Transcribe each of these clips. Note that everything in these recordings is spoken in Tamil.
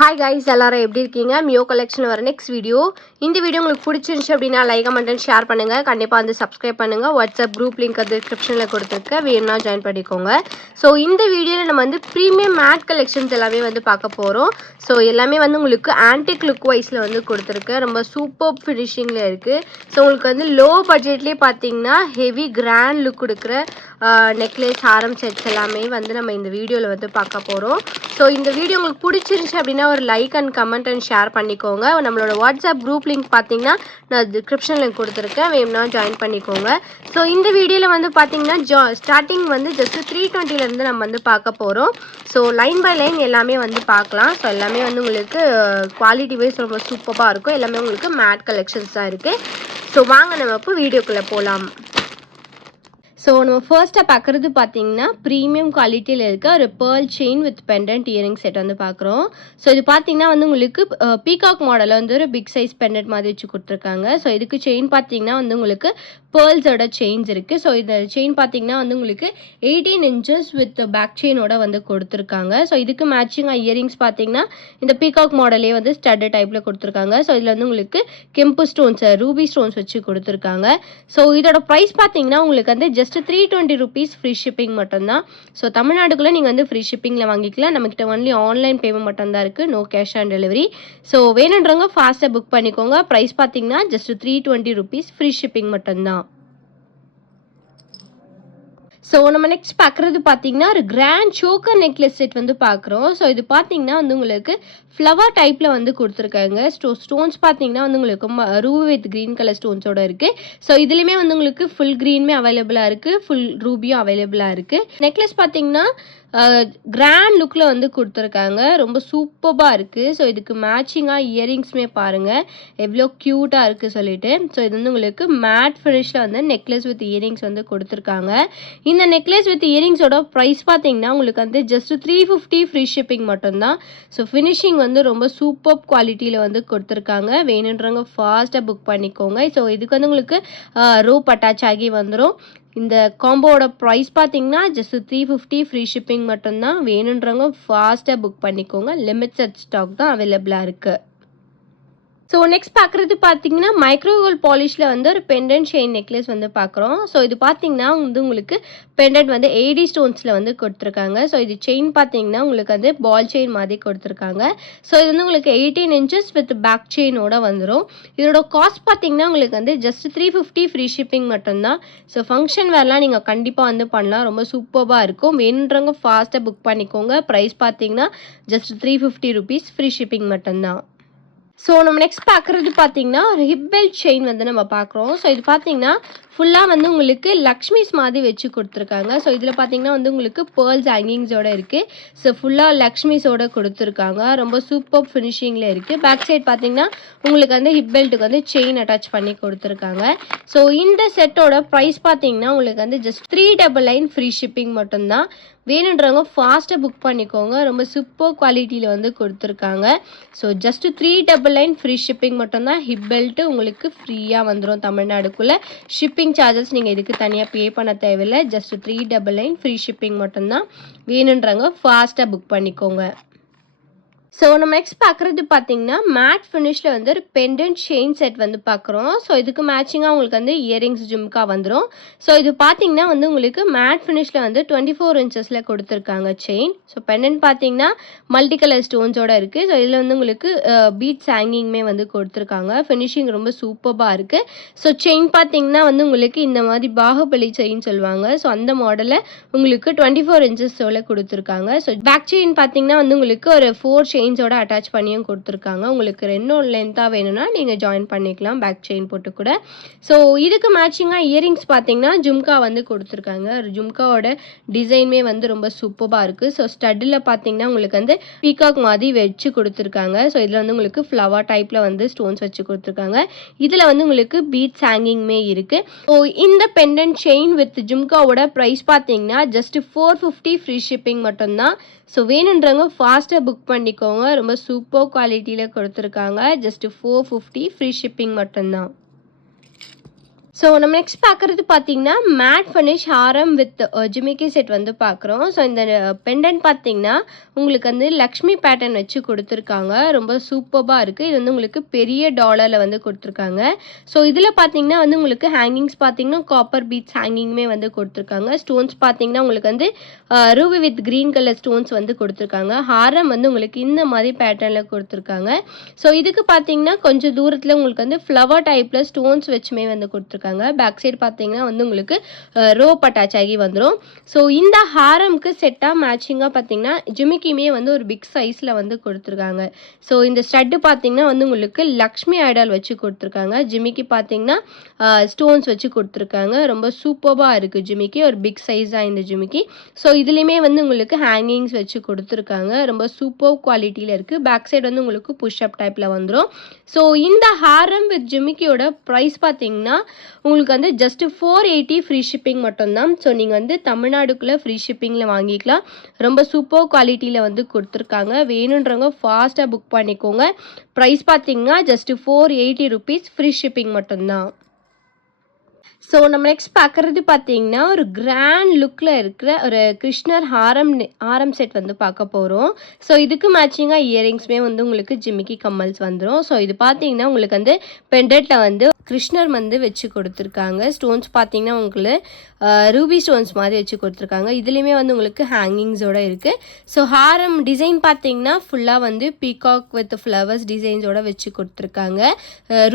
Hi guys, எல்லாரும் எப்படி இருக்கீங்க? மியோ கலெக்ஷன் வர நெக்ஸ்ட் வீடியோ. இந்த வீடியோ உங்களுக்கு பிடிச்சிருந்துச்சு அப்படின்னா லைக் கமெண்ட் அண்ட் ஷேர் பண்ணுங்க. கண்டிப்பா வந்து சப்ஸ்கிரைப் பண்ணுங்க. வாட்ஸ்அப் குரூப் லிங்க் டிஸ்கிரிப்ஷன்ல கொடுத்துருக்கேன். வேணும்னா ஜாயின் பண்ணிக்கோங்க. ஸோ இந்த வீடியோல நம்ம வந்து ப்ரீமியம் மேட் கலெக்ஷன்ஸ் எல்லாமே வந்து பார்க்க போறோம். ஸோ எல்லாமே வந்து உங்களுக்கு ஆன்டிக் லுக் வைஸ்ல வந்து கொடுத்துருக்கேன். ரொம்ப சூப்பர் ஃபினிஷிங்ல இருக்கு. ஸோ உங்களுக்கு வந்து லோ பட்ஜெட்லேயே பார்த்தீங்கன்னா ஹெவி கிராண்ட் லுக் கொடுக்குற நெக்லஸ் ஹாரம் செட்ஸ் எல்லாமே வந்து நம்ம இந்த வீடியோவில் வந்து பார்க்க போகிறோம். ஸோ இந்த வீடியோ உங்களுக்கு பிடிச்சிருந்துச்சு அப்படின்னா ஒரு like and comment and share பண்ணிக்கோங்க. நம்மளோட வாட்ஸ்அப் குரூப் லிங்க் பார்த்தீங்கன்னா நான் டிஸ்கிரிப்ஷன் லிங்க் கொடுத்துருக்கேன். வேணும்னா ஜாயின் பண்ணிக்கோங்க. ஸோ இந்த வீடியோவில் வந்து பார்த்தீங்கன்னா ஸ்டார்டிங் வந்து ஜஸ்ட் 320 நம்ம வந்து பார்க்க போகிறோம். ஸோ லைன் பை லைன் எல்லாமே வந்து பார்க்கலாம். ஸோ எல்லாமே வந்து உங்களுக்கு குவாலிட்டி வைஸ் ரொம்ப சூப்பராக இருக்கும். எல்லாமே உங்களுக்கு மேட் கலெக்ஷன்ஸ் தான் இருக்குது. ஸோ வாங்க நம்ம இப்போ வீடியோக்குள்ளே போகலாம். ஸோ நம்ம ஃபர்ஸ்ட்டாக பார்க்குறது பார்த்தீங்கன்னா ப்ரீமியம் குவாலிட்டியில் இருக்க ஒரு pearl chain with pendant earring set வந்து பார்க்குறோம். ஸோ இது பார்த்தீங்கன்னா வந்து உங்களுக்கு பீகாக் மாடலில் வந்து ஒரு பிக் சைஸ் பெண்டன்ட் மாதிரி வச்சு கொடுத்துருக்காங்க. ஸோ இதுக்கு செயின் பார்த்தீங்கன்னா வந்து உங்களுக்கு பேர்ல்ஸோட செயின்ஸ் இருக்குது. ஸோ இந்த செயின் பார்த்தீங்கன்னா வந்து உங்களுக்கு 18 இன்ச்சஸ் வித் பேக் செயினோட வந்து கொடுத்துருக்காங்க. ஸோ இதுக்கு மேட்சிங்காக இயரிங்ஸ் பார்த்தீங்கன்னா இந்த பீகாக் மாடலே வந்து ஸ்டட் டைப்பில் கொடுத்துருக்காங்க. ஸோ இதில் வந்து உங்களுக்கு கெம்பு ஸ்டோன்ஸ் ரூபி ஸ்டோன்ஸ் வச்சு கொடுத்துருக்காங்க. ஸோ இதோட ப்ரைஸ் பார்த்தீங்கன்னா உங்களுக்கு வந்து ஜஸ்ட் 320 rupees ஃப்ரீ ஷிப்பிங் மட்டும்தான். ஸோ தமிழ்நாடுக்குள்ளே நீங்கள் வந்து ஃப்ரீ ஷிப்பிங்கில் வாங்கிக்கலாம். நம்மக்கிட்ட ஒன்லி ஆன்லைன் பேமெண்ட் மட்டும்தான் இருக்குது. No cash on delivery. So வேணுன்றவங்க ஃபாஸ்ட்டாக புக் பண்ணிக்கோங்க. ப்ரைஸ் பார்த்தீங்கன்னா ஜஸ்ட் 320 rupees ஃப்ரீ ஷிப்பிங் மட்டும்தான். ஸோ நம்ம நெக்ஸ்ட் பார்க்குறது பார்த்தீங்கன்னா ஒரு கிராண்ட் சோக்கர் நெக்லஸ் செட் வந்து பார்க்குறோம். ஸோ இது பார்த்தீங்கன்னா வந்து உங்களுக்கு ஃப்ளவர் டைப்பில் வந்து கொடுத்துருக்காங்க. ஸ்டோன்ஸ் பார்த்தீங்கன்னா வந்து உங்களுக்கு ரூபி வித் க்ரீன் கலர் ஸ்டோன்ஸோட இருக்குது. ஸோ இதுலேயுமே வந்து உங்களுக்கு ஃபுல் க்ரீனுமே அவைலபிளாக இருக்குது, ஃபுல் ரூபியும் அவைலபிளாக இருக்குது. நெக்லஸ் பார்த்தீங்கன்னா கிராண்ட் லுக்கில் வந்து கொடுத்துருக்காங்க. ரொம்ப சூப்பராக இருக்குது. ஸோ இதுக்கு மேட்சிங்காக இயரிங்ஸுமே பாருங்கள் எவ்வளோ க்யூட்டாக இருக்குது சொல்லிட்டு. ஸோ இது வந்து உங்களுக்கு மேட் ஃபினிஷில் வந்து நெக்லஸ் வித் இயரிங்ஸ் வந்து கொடுத்துருக்காங்க. இந்த நெக்லஸ் வித் இயரிங்ஸோட ப்ரைஸ் பார்த்தீங்கன்னா உங்களுக்கு வந்து ஜஸ்ட் 350 ஃப்ரீ ஷிப்பிங் மட்டும்தான். ஸோ ஃபினிஷிங் வந்து ரொம்ப சூப்பர் குவாலிட்டியில் வந்து கொடுத்துருக்காங்க. வேணுன்றவங்க ஃபாஸ்ட்டாக புக் பண்ணிக்கோங்க. ஸோ இதுக்கு வந்து உங்களுக்கு ரோப் அட்டாச் ஆகி வந்துடும். இந்த காம்போவோட ப்ரைஸ் பார்த்தீங்கன்னா ஜஸ்ட் 350 ஃப்ரீ ஷிப்பிங் மட்டும்தான். வேணுன்றவங்க ஃபாஸ்ட்டாக புக் பண்ணிக்கோங்க. லிமிட்டட் ஸ்டாக் தான் அவைலபிளாக இருக்குது. ஸோ நெக்ஸ்ட் பார்க்குறது பார்த்தீங்கன்னா மைக்ரோகோல்ட் பாலிஷில் வந்து ஒரு பெண்டன்ட் செயின் நெக்லஸ் வந்து பார்க்குறோம். ஸோ இது பார்த்தீங்கன்னா வந்து உங்களுக்கு பெண்டன்ட் வந்து 80 ஸ்டோன்ஸில் வந்து கொடுத்துருக்காங்க. ஸோ இது செயின் பார்த்தீங்கன்னா உங்களுக்கு வந்து பால் செயின் மாதிரி கொடுத்துருக்காங்க. ஸோ இது வந்து உங்களுக்கு 18 இன்ச்சஸ் வித் பேக் செயினோட வந்துடும். இதோட காஸ்ட் பார்த்தீங்கன்னா உங்களுக்கு வந்து ஜஸ்ட் 350 ஃப்ரீ ஷிப்பிங் மட்டும்தான். ஸோ ஃபங்க்ஷன் வேர்லாம் நீங்கள் கண்டிப்பாக வந்து பண்ணலாம். ரொம்ப சூப்பராக இருக்கும். வேணுன்றவங்க ஃபாஸ்ட்டாக புக் பண்ணிக்கோங்க. ப்ரைஸ் பார்த்தீங்கன்னா ஜஸ்ட் 350 rupees ஃப்ரீ ஷிப்பிங் மட்டும்தான். ஸோ நம்ம நெக்ஸ்ட் பார்க்குறது பார்த்தீங்கன்னா ஒரு ஹிப் பெல்ட் செயின் வந்து நம்ம பார்க்குறோம். ஸோ இது பார்த்தீங்கன்னா ஃபுல்லாக வந்து உங்களுக்கு லக்ஷ்மிஸ் மாதிரி வச்சு கொடுத்துருக்காங்க. ஸோ இதில் பார்த்தீங்கன்னா வந்து உங்களுக்கு பேர்ல்ஸ் ஹேங்கிங்ஸோடு இருக்குது. ஸோ ஃபுல்லாக லக்ஷ்மிஸோடு கொடுத்துருக்காங்க. ரொம்ப சூப்பர் ஃபினிஷிங்கில் இருக்குது. பேக் சைட் பார்த்தீங்கன்னா உங்களுக்கு வந்து ஹிப் பெல்ட்டுக்கு வந்து செயின் அட்டாச் பண்ணி கொடுத்துருக்காங்க. ஸோ இந்த செட்டோட ப்ரைஸ் பார்த்தீங்கன்னா உங்களுக்கு வந்து ஜஸ்ட் 399 ஃப்ரீ ஷிப்பிங் மட்டும்தான். வேணுன்றவங்க ஃபாஸ்ட்டாக புக் பண்ணிக்கோங்க. ரொம்ப சூப்பர் குவாலிட்டியில் வந்து கொடுத்துருக்காங்க. ஸோ ஜஸ்ட் 399 ஃப்ரீ ஷிப்பிங் மட்டும்தான். ஹிப் பெல்ட்டு உங்களுக்கு ஃப்ரீயாக வந்துடும் தமிழ்நாடுக்குள்ளே. ஷிப்பிங் சார்ஜஸ் நீங்கள் இதுக்கு தனியாக பே பண்ண தேவையில்லை. ஜஸ்ட் 399 ஃப்ரீ ஷிப்பிங் மட்டும்தான். வேணுன்றவங்க ஃபாஸ்ட்டாக புக் பண்ணிக்கோங்க. ஸோ நம்ம நெக்ஸ்ட் பார்க்குறது பார்த்தீங்கன்னா மேட் ஃபினிஷில் வந்து ஒரு பெண்டன்ட் செயின் செட் வந்து பார்க்குறோம். ஸோ இதுக்கு மேட்சிங்காக உங்களுக்கு வந்து இயரிங்ஸ் ஜும்கா வந்துடும். ஸோ இது பார்த்தீங்கன்னா வந்து உங்களுக்கு மேட் ஃபினிஷில் வந்து 24 இன்ச்சஸில் கொடுத்துருக்காங்க செயின். ஸோ பெண்டன்ட் பார்த்தீங்கன்னா மல்டி கலர் ஸ்டோன்ஸோடு இருக்குது. ஸோ இதில் வந்து உங்களுக்கு பீட்ஸ் ஹேங்கிங்குமே வந்து கொடுத்துருக்காங்க. ஃபினிஷிங் ரொம்ப சூப்பராக இருக்குது. ஸோ செயின் பார்த்தீங்கன்னா வந்து உங்களுக்கு இந்த மாதிரி பாகுபலி செயின் சொல்லுவாங்க. ஸோ அந்த மாடலில் உங்களுக்கு 24 இன்ச்சஸோட கொடுத்துருக்காங்க. ஸோ பேக் செயின் பார்த்தீங்கன்னா வந்து உங்களுக்கு ஒரு 4 செயின்ஸோட அட்டாச் பண்ணியும் கொடுத்துருக்காங்க. உங்களுக்கு ரெண்டும் லென்த்தாக வேணும்னா நீங்கள் ஜாயின் பண்ணிக்கலாம் பேக் செயின் போட்டு கூட. ஸோ இதுக்கு மேட்சிங்காக இயரிங்ஸ் பார்த்தீங்கன்னா ஜும்கா வந்து கொடுத்துருக்காங்க. ஜும்காவோட டிசைனுமே வந்து ரொம்ப சூப்பராக இருக்குது. ஸோ ஸ்டட்டில் பார்த்தீங்கன்னா உங்களுக்கு வந்து பீகாக் மாதிரி வச்சு கொடுத்துருக்காங்க. ஸோ இதில் வந்து உங்களுக்கு ஃப்ளவர் டைப்பில் வந்து ஸ்டோன்ஸ் வச்சு கொடுத்துருக்காங்க. இதில் வந்து உங்களுக்கு பீட்ஸ் ஹேங்கிங்குமே இருக்குது. ஸோ இந்த பெண்டன்ட் செயின் வித் ஜும்காவோட ப்ரைஸ் பார்த்தீங்கன்னா ஜஸ்ட் 450 ஃப்ரீ ஷிப்பிங் மட்டும்தான். ஸோ வேணுன்றவங்க ஃபாஸ்ட்டாக புக் பண்ணிக்கோங்க. ரொம்ப சூப்பர் குவாலிட்டியில் கொடுத்துருக்காங்க. ஜஸ்ட் 450 ஃப்ரீ ஷிப்பிங் மட்டும்தான். ஸோ நம்ம நெக்ஸ்ட் பார்க்குறது பார்த்தீங்கன்னா, மேட் ஃபினிஷ் ஹாரம் வித் ஜிமிக்கி செட் வந்து பார்க்குறோம். ஸோ இந்த பெண்டன்ட் பார்த்தீங்கன்னா, உங்களுக்கு வந்து லக்ஷ்மி பேட்டர்ன் வச்சு குடுத்துருக்காங்க. ரொம்ப சூப்பர்பா இருக்கு. இது வந்து உங்களுக்கு பெரிய டாலர்ல வந்து குடுத்துருக்காங்க. ஸோ இதில பார்த்தீங்கன்னா வந்து உங்களுக்கு ஹேங்கிங்ஸ் பார்த்தீங்கன்னா, காப்பர் பீட்ஸ் ஹேங்கிங்குமே வந்து குடுத்துருக்காங்க. ஸ்டோன்ஸ் பார்த்தீங்கன்னா, உங்களுக்கு வந்து Ruby with green colour stones வந்து குடுத்துருக்காங்க. ஹாரம் வந்து உங்களுக்கு இந்த மாதிரி பேட்டர்ன்ல குடுத்துருக்காங்க. ஸோ இதுக்கு பார்த்தீங்கன்னா, கொஞ்சம் தூரத்தில உங்களுக்கு வந்து ஃப்ளவர் டைப்ல ஸ்டோன்ஸ் வச்சுமே வந்து குடுத்துருக்காங்க. பேக் சைடு பார்த்தீங்கன்னா வந்து உங்களுக்கு ரோப் அட்டாச் ஆகி வந்துரும். ஸோ இந்த ஹாரம்க்கு செட்டா மேட்சிங்கா பார்த்தீங்கன்னா, ஜிமிக்கியுமே வந்து ஒரு பிக் சைஸ்ல வந்து குடுத்துருக்காங்க. ஸோ இந்த ஸ்டட் பார்த்தீங்கன்னா வந்து உங்களுக்கு லக்ஷ்மி ஐடால் வச்சு குடுத்துருக்காங்க. ஜிமிக்கி பார்த்தீங்கன்னா, ஸ்டோன்ஸ் வச்சு குடுத்துருக்காங்க. ரொம்ப சூப்பர்பா இருக்கு ஜிமிக்கி. ஒரு பிக் சைஸா இந்த ஜிமிக்கி. ஸோ இதுலயுமே வந்து உங்களுக்கு ஹேங்கிங்ஸ் வச்சு குடுத்துருக்காங்க. ரொம்ப சூப்பர் குவாலிட்டில இருக்கு. பேக் சைடு வந்து உங்களுக்கு புஷ் அப் டைப்ல வந்துரும். ஸோ இந்த ஹாரம் வித் ஜிமிக்கியோட பிரைஸ் பார்த்தீங்கன்னா, உங்களுக்கு வந்து ஜஸ்ட் 480 ஃப்ரீ ஷிப்பிங் மட்டும் தான். ஸோ நீங்க வந்து தமிழ்நாடுக்குள்ள ஃப்ரீ ஷிப்பிங்ல வாங்கிக்கலாம். ரொம்ப சூப்பர் குவாலிட்டில வந்து குடுத்துருக்காங்க. வேணுன்றவங்க ஃபாஸ்ட்டா புக் பண்ணிக்கோங்க. பிரைஸ் பார்த்தீங்கன்னா, ஜஸ்ட் 480 ரூபீஸ் ஃப்ரீ ஷிப்பிங் மட்டும் தான். ஸோ நம்ம நெக்ஸ்ட் பார்க்குறது பார்த்தீங்கன்னா, ஒரு கிராண்ட் லுக்கில் இருக்கிற ஒரு கிருஷ்ணர் ஹாரம் செட் வந்து பார்க்க போகிறோம். ஸோ இதுக்கு மேட்சிங்காக இயரிங்ஸுமே வந்து உங்களுக்கு ஜிமிக்கி கம்மல்ஸ் வந்துடும். ஸோ இது பார்த்தீங்கன்னா, உங்களுக்கு வந்து பெண்டன்ட்டில் வந்து கிருஷ்ணர் வந்து வச்சு கொடுத்துருக்காங்க. ஸ்டோன்ஸ் பார்த்தீங்கன்னா, உங்களுக்கு ரூபி ஸ்டோன்ஸ் மாதிரி வச்சு கொடுத்துருக்காங்க. இதுலேயுமே வந்து உங்களுக்கு ஹேங்கிங்ஸோடு இருக்குது. ஸோ ஹாரம் டிசைன் பார்த்தீங்கன்னா, ஃபுல்லாக வந்து பீகாக் வித் ஃப்ளவர்ஸ் டிசைன்ஸோடு வச்சு கொடுத்துருக்காங்க.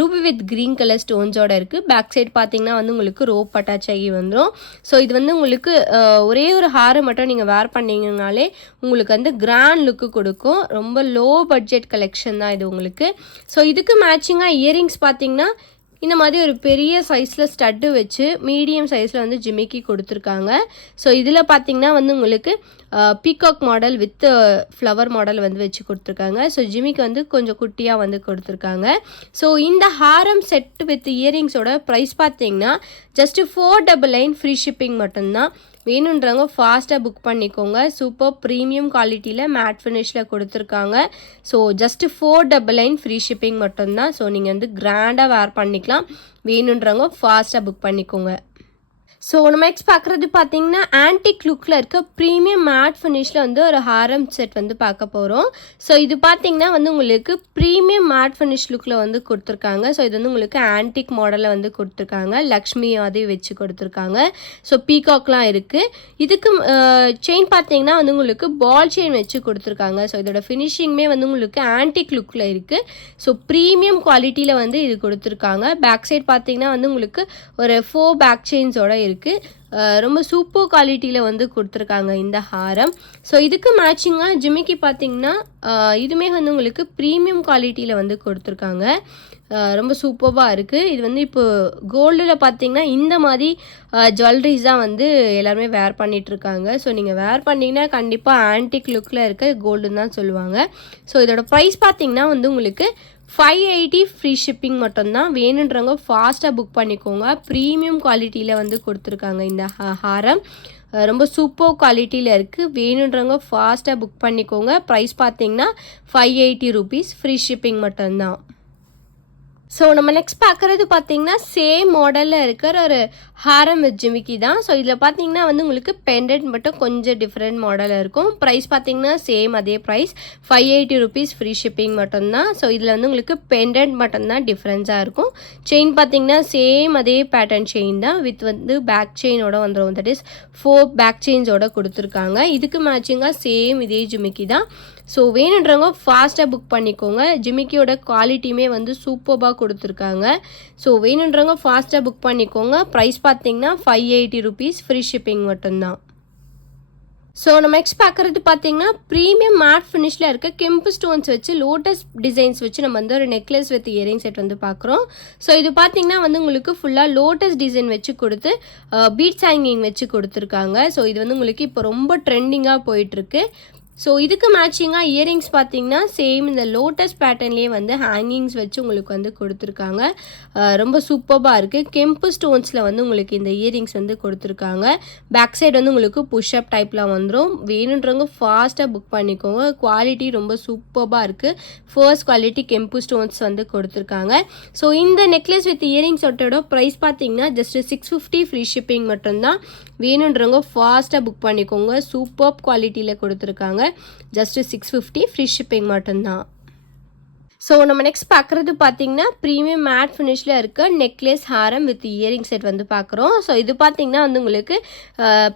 ரூபி வித் க்ரீன் கலர் ஸ்டோன்ஸோடு இருக்குது. பேக் சைட் பார்த்தீங்கன்னா வந்து உங்களுக்கு ரோப் அட்டாச் ஆகி வந்துடும். ஸோ இது வந்து உங்களுக்கு ஒரே ஒரு ஹாரம் மட்டும் நீங்கள் வேர் பண்ணிங்கனாலே உங்களுக்கு வந்து கிராண்ட் லுக்கு கொடுக்கும். ரொம்ப லோ பட்ஜெட் கலெக்ஷன் தான் இது உங்களுக்கு. ஸோ இதுக்கு மேட்சிங்காக இயரிங்ஸ் பார்த்தீங்கன்னா, இந்த மாதிரி ஒரு பெரிய சைஸில் ஸ்டட்டு வச்சு மீடியம் சைஸில் வந்து ஜிமிக்கி கொடுத்துருக்காங்க. ஸோ இதில் பார்த்தீங்கன்னா வந்து உங்களுக்கு peacock model with flower model வந்து வச்சு கொடுத்துருக்காங்க. ஸோ ஜிமிக்கு வந்து கொஞ்சம் குட்டியாக வந்து கொடுத்துருக்காங்க. ஸோ இந்த ஹாரம் செட் வித் இயரிங்ஸோட ப்ரைஸ் பார்த்தீங்கன்னா, ஜஸ்ட் 499 ஃப்ரீ ஷிப்பிங் மட்டும்தான். வேணுன்றவங்க ஃபாஸ்ட்டாக புக் பண்ணிக்கோங்க. சூப்பர் ப்ரீமியம் குவாலிட்டியில் மேட் ஃபினிஷில் கொடுத்துருக்காங்க. ஸோ ஜஸ்ட் 499 ஃப்ரீ ஷிப்பிங் மட்டும்தான். ஸோ நீங்கள் வந்து கிராண்டாக வேர் பண்ணிக்கலாம். வேணுன்றவங்க ஃபாஸ்ட்டாக புக் பண்ணிக்கோங்க. ஸோ நம்ம நெக்ஸ்ட் பார்க்குறது பார்த்தீங்கன்னா, ஆன்டிக் லுக்கில் இருக்க ப்ரீமியம் மேட் ஃபினிஷில் வந்து ஒரு ஹாரம் செட் வந்து பார்க்க போகிறோம். ஸோ இது பார்த்தீங்கன்னா வந்து உங்களுக்கு ப்ரீமியம் மேட் ஃபினிஷ் லுக்கில் வந்து கொடுத்துருக்காங்க. ஸோ இது வந்து உங்களுக்கு ஆன்டிக் மாடலில் வந்து கொடுத்துருக்காங்க. லக்ஷ்மி அதே வச்சு கொடுத்துருக்காங்க. ஸோ பீகாக்லாம் இருக்குது. இதுக்கு செயின் பார்த்தீங்கன்னா வந்து உங்களுக்கு பால் செயின் வச்சு கொடுத்துருக்காங்க. ஸோ இதோட ஃபினிஷிங்குமே வந்து உங்களுக்கு ஆன்டிக் லுக்கில் இருக்குது. ஸோ ப்ரீமியம் குவாலிட்டியில் வந்து இது கொடுத்துருக்காங்க. பேக் சைட் பார்த்தீங்கன்னா வந்து உங்களுக்கு ஒரு 4 பேக் செயின்ஸோட இருக்குது. ரொம்ப சூப்பர் குவாலிட்டியில் வந்து கொடுத்துருக்காங்க இந்த ஹாரம். ஸோ இதுக்கு மேட்சிங்காக ஜிமிக்கி பார்த்தீங்கன்னா, இதுவுமே வந்து உங்களுக்கு ப்ரீமியம் குவாலிட்டியில் வந்து கொடுத்துருக்காங்க. ரொம்ப சூப்பர்பாக இருக்குது. இது வந்து இப்போ கோல்டில் பார்த்தீங்கன்னா, இந்த மாதிரி ஜுவல்லரிஸ் தான் வந்து எல்லாருமே வேர் பண்ணிகிட்ருக்காங்க. ஸோ நீங்கள் வேர் பண்ணிங்கன்னா கண்டிப்பாக ஆன்டிக் லுக்கில் இருக்க கோல்டுன்னு தான் சொல்லுவாங்க. ஸோ இதோட ப்ரைஸ் பார்த்தீங்கன்னா வந்து உங்களுக்கு 580 ஃப்ரீ ஷிப்பிங் மட்டும்தான். வேணுன்றவங்க ஃபாஸ்ட்டாக புக் பண்ணிக்கோங்க. ப்ரீமியம் குவாலிட்டியில் வந்து கொடுத்துருக்காங்க இந்த ஹாரம். ரொம்ப சூப்பர் குவாலிட்டியில் இருக்குது. வேணுன்றவங்க ஃபாஸ்ட்டாக புக் பண்ணிக்கோங்க. ப்ரைஸ் பார்த்தீங்கன்னா 580 ரூபீஸ் ஃப்ரீ ஷிப்பிங் மட்டும்தான். ஸோ நம்ம நெக்ஸ்ட் பார்க்குறது பார்த்தீங்கன்னா, சேம் மாடலில் இருக்கிற ஒரு ஹாரம் வித் ஜிமிக்கி தான். ஸோ இதில் பார்த்தீங்கன்னா வந்து உங்களுக்கு பெண்டன்ட் மட்டும் கொஞ்சம் டிஃப்ரெண்ட் மாடலில் இருக்கும். ப்ரைஸ் பார்த்தீங்கன்னா சேம் அதே ப்ரைஸ் 580 ரூபீஸ் ஃப்ரீ ஷிப்பிங் மட்டும்தான். ஸோ இதில் வந்து உங்களுக்கு பெண்டன்ட் மட்டும்தான் டிஃப்ரென்ஸாக இருக்கும். செயின் பார்த்தீங்கன்னா சேம் அதே பேட்டர்ன் செயின் தான் வித் வந்து பேக் செயினோட வந்துடும். தட் இஸ் 4 பேக் செயின்ஸோட கொடுத்துருக்காங்க. இதுக்கு மேட்சிங்காக சேம் இதே ஜிமிக்கி தான். ஸோ வேணுன்றவங்க ஃபாஸ்ட்டாக புக் பண்ணிக்கோங்க. ஜிமிக்கியோட குவாலிட்டியுமே வந்து சூப்பர்பாக கொடுத்துருக்காங்க. ஸோ வேணுன்றவங்க ஃபாஸ்ட்டாக புக் பண்ணிக்கோங்க. ப்ரைஸ் பார்த்தீங்கன்னா 580 ரூபீஸ் ஃப்ரீ ஷிப்பிங் மட்டும்தான். ஸோ நம்ம நெக்ஸ்ட் பார்க்குறது பார்த்தீங்கன்னா, ப்ரீமியம் மேட் ஃபினிஷில் இருக்க கெம்பு ஸ்டோன்ஸ் வச்சு லோட்டஸ் டிசைன்ஸ் வச்சு நம்ம வந்து ஒரு நெக்லஸ் வித் இயரிங் செட் வந்து பார்க்குறோம். ஸோ இது பார்த்தீங்கன்னா வந்து உங்களுக்கு ஃபுல்லாக லோட்டஸ் டிசைன் வச்சு கொடுத்து பீட்ஸ் ஹேங்கிங் வச்சு கொடுத்துருக்காங்க. ஸோ இது வந்து உங்களுக்கு இப்போ ரொம்ப ட்ரெண்டிங்காக போயிட்டுருக்கு. ஸோ இதுக்கு மேட்சிங்காக இயரிங்ஸ் பார்த்தீங்கன்னா சேம் இந்த லோட்டஸ் பேட்டர்ன்லேயே வந்து ஹேங்கிங்ஸ் வச்சு உங்களுக்கு வந்து கொடுத்துருக்காங்க. ரொம்ப சூப்பராக இருக்குது. கெம்பு ஸ்டோன்ஸில் வந்து உங்களுக்கு இந்த இயரிங்ஸ் வந்து கொடுத்துருக்காங்க. பேக் சைடு வந்து உங்களுக்கு புஷ்அப் டைப்பில் வந்துடும். வேணுன்றவங்க ஃபாஸ்ட்டாக புக் பண்ணிக்கோங்க. குவாலிட்டி ரொம்ப சூப்பராக இருக்குது. ஃபர்ஸ்ட் குவாலிட்டி கெம்பு ஸ்டோன்ஸ் வந்து கொடுத்துருக்காங்க. ஸோ இந்த நெக்லஸ் வித் இயரிங்ஸோட ப்ரைஸ் பார்த்தீங்கன்னா ஜஸ்ட் 650 ஃப்ரீ ஷிப்பிங் மட்டும்தான். வேணுன்றவங்க ஃபாஸ்ட்டாக புக் பண்ணிக்கோங்க. சூப்பர் குவாலிட்டியில் கொடுத்துருக்காங்க. ஜஸ்ட் 650 ஃப்ரீ ஷிப்பிங் மட்டும்தான். ஸோ நம்ம நெக்ஸ்ட் பார்க்குறது பார்த்தீங்கன்னா ப்ரீமியம் மேட் ஃபினிஷில் இருக்க necklace Haram with earring set வந்து பார்க்குறோம். ஸோ இது பார்த்தீங்கன்னா வந்து உங்களுக்கு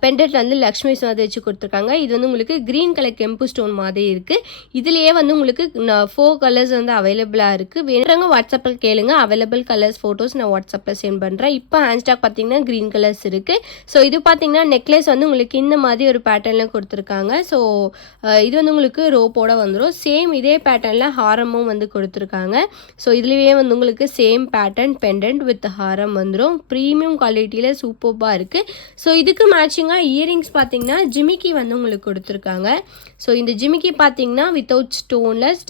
பெண்டன்ட் வந்து லக்ஷ்மிஸ் வந்து வச்சு கொடுத்துருக்காங்க. இது வந்து உங்களுக்கு க்ரீன் கலர் கெம்பு ஸ்டோன் மாதிரி இருக்குது. இதுலேயே வந்து உங்களுக்கு 4 கலர்ஸ் வந்து அவைலபிளாக இருக்குது. வேணுறவங்க வாட்ஸ்அப்பில் கேளுங்க. அவைலபிள் கலர்ஸ் ஃபோட்டோஸ் நான் வாட்ஸ்அப்பில் சென்ட் பண்ணுறேன். இப்போ ஹேண்ட் ஸ்டாக் பார்த்தீங்கன்னா க்ரீன் கலர்ஸ் இருக்குது. ஸோ இது பார்த்தீங்கன்னா நெக்லஸ் வந்து உங்களுக்கு இந்த மாதிரி ஒரு பேட்டர்னில் கொடுத்துருக்காங்க. ஸோ இது வந்து உங்களுக்கு ரோப்போட வந்துடும். சேம் இதே பேட்டர்னில் ஹாரமும் வந்து கொடுத்துருக்காங்க. ஸோ இதுலேயே வந்து உங்களுக்கு சேம் பேட்டர்ன் பெண்டன்ட் வித் ஹாரம் வந்துடும். ப்ரீமியம் குவாலிட்டியில் சூப்பராக இருக்குது. ஸோ இதுக்கு மேட்சிங்காக இயரிங்ஸ் பார்த்தீங்கன்னா ஜிமிக்கி வந்து உங்களுக்கு கொடுத்துருக்காங்க. ஸோ இந்த ஜிமிக்கி பார்த்தீங்கன்னா வித்தவுட் ஸ்டோன்லெஸ்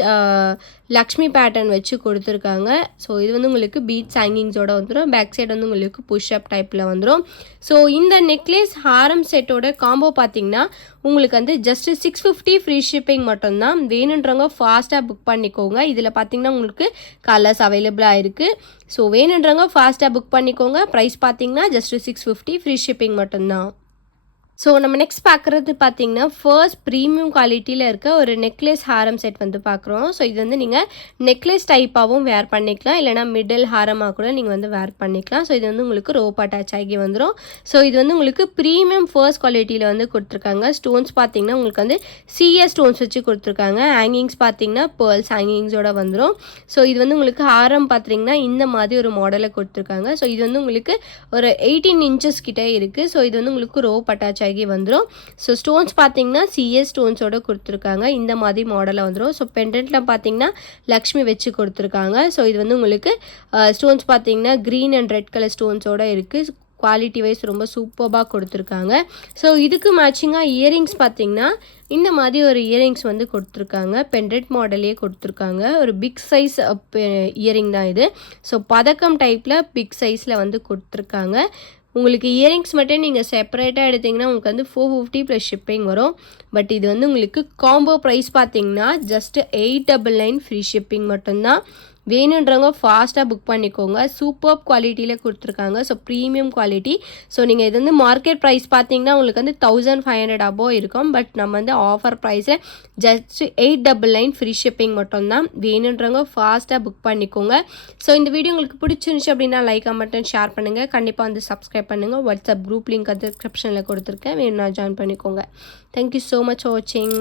லக்ஷ்மி பேட்டர்ன் வச்சு கொடுத்துருக்காங்க. ஸோ இது வந்து உங்களுக்கு பீட்ஸ் ஹேங்கிங்ஸோட வந்துடும். பேக் சைடு வந்து உங்களுக்கு புஷ்அப் டைப்பில் வந்துடும். ஸோ இந்த நெக்லஸ் ஹாரம் செட்டோட காம்போ பார்த்தீங்கன்னா உங்களுக்கு வந்து ஜஸ்ட் 650 ஃப்ரீ ஷிப்பிங் மட்டும்தான். வேணுன்றவங்க ஃபாஸ்ட்டாக புக் பண்ணிக்கோங்க. இதில் பார்த்தீங்கன்னா உங்களுக்கு கலர்ஸ் அவைலபிளாக இருக்குது. ஸோ வேணுன்றவங்க ஃபாஸ்ட்டாக புக் பண்ணிக்கோங்க. ப்ரைஸ் பார்த்தீங்கன்னா ஜஸ்ட் 650 ஃப்ரீ ஷிப்பிங் மட்டும்தான். ஸோ நம்ம நெக்ஸ்ட் பார்க்குறது பார்த்தீங்கன்னா ஃபர்ஸ்ட் ப்ரீமியம் குவாலிட்டியில் இருக்க ஒரு நெக்லஸ் ஹாரம் செட் வந்து பார்க்குறோம். ஸோ இது வந்து நீங்கள் நெக்லஸ் டைப்பாகவும் வேர் பண்ணிக்கலாம், இல்லைனா மிடில் ஹாரமாக கூட நீங்கள் வந்து வேர் பண்ணிக்கலாம். ஸோ இது வந்து உங்களுக்கு ரோப் அட்டாச் ஆகி வந்துடும். ஸோ இது வந்து உங்களுக்கு ப்ரீமியம் ஃபர்ஸ்ட் குவாலிட்டியில் வந்து கொடுத்துருக்காங்க. ஸ்டோன்ஸ் பார்த்தீங்கன்னா உங்களுக்கு வந்து சிஎஸ் ஸ்டோன்ஸ் வச்சு கொடுத்துருக்காங்க. ஹேங்கிங்ஸ் பார்த்தீங்கன்னா பேர்ல்ஸ் ஹேங்கிங்ஸோட வந்துடும். ஸோ இது வந்து உங்களுக்கு ஹாரம் பார்த்தீங்கன்னா இந்த மாதிரி ஒரு மாடலை கொடுத்துருக்காங்க. ஸோ இது வந்து உங்களுக்கு ஒரு 18 இன்ச்சஸ் கிட்டே இருக்குது. ஸோ இது வந்து உங்களுக்கு ரோப் அட்டாச் ஆகி வந்துடும். ஸோ ஸ்டோன்ஸ் பார்த்தீங்கன்னா சிஎஸ் ஸ்டோன்ஸோட கொடுத்துருக்காங்க. இந்த மாதிரி மாடலில் வந்துடும். ஸோ பெண்டன்ட்டில் பார்த்தீங்கன்னா லக்ஷ்மி வச்சு கொடுத்துருக்காங்க. ஸோ இது வந்து உங்களுக்கு ஸ்டோன்ஸ் பார்த்தீங்கன்னா க்ரீன் அண்ட் ரெட் கலர் ஸ்டோன்ஸோட இருக்குது. குவாலிட்டி வைஸ் ரொம்ப சூப்பராக கொடுத்துருக்காங்க. ஸோ இதுக்கு மேட்சிங்காக இயரிங்ஸ் பார்த்தீங்கன்னா இந்த மாதிரி ஒரு இயரிங்ஸ் வந்து கொடுத்துருக்காங்க. பெண்டன்ட் மாடலே கொடுத்துருக்காங்க. ஒரு பிக் சைஸ் இயரிங் தான் இது. ஸோ பதக்கம் டைப்பில் பிக் சைஸில் வந்து கொடுத்துருக்காங்க. உங்களுக்கு இயரிங்ஸ் மட்டும் நீங்கள் செப்பரேட்டாக எடுத்திங்கன்னா உங்களுக்கு வந்து 450 ப்ளஸ் ஷிப்பிங் வரும். பட் இது வந்து உங்களுக்கு காம்போ ப்ரைஸ் பார்த்தீங்கன்னா ஜஸ்ட் 899 ஃப்ரீ ஷிப்பிங் மட்டும்தான். வேணுன்றவங்க ஃபாஸ்ட்டாக புக் பண்ணிக்கோங்க. சூப்பர் குவாலிட்டியில் கொடுத்துருக்காங்க. So premium quality. ஸோ நீங்கள் இது வந்து மார்க்கெட் ப்ரைஸ் பார்த்தீங்கன்னா உங்களுக்கு வந்து 1500 அபோவ் இருக்கும். பட் நம்ம வந்து ஆஃபர் ப்ரைஸில் ஜஸ்ட் 899 ஃப்ரீ ஷிப்பிங் மட்டும்தான். வேணுன்றவங்க ஃபாஸ்ட்டாக புக் பண்ணிக்கோங்க. ஸோ இந்த வீடியோ உங்களுக்கு பிடிச்சிருந்துச்சு அப்படின்னா லைக் மட்டும் ஷேர் பண்ணுங்கள். கண்டிப்பாக வந்து சப்ஸ்கிரைப் பண்ணுங்கள். வாட்ஸ்அப் குரூப் லிங்க் டிஸ்கிரிப்ஷனில் கொடுத்துருக்கேன். வேணும்னா ஜாயின் பண்ணிக்கோங்க. தேங்க்யூ ஸோ மச் ஃபார் வாட்சிங்.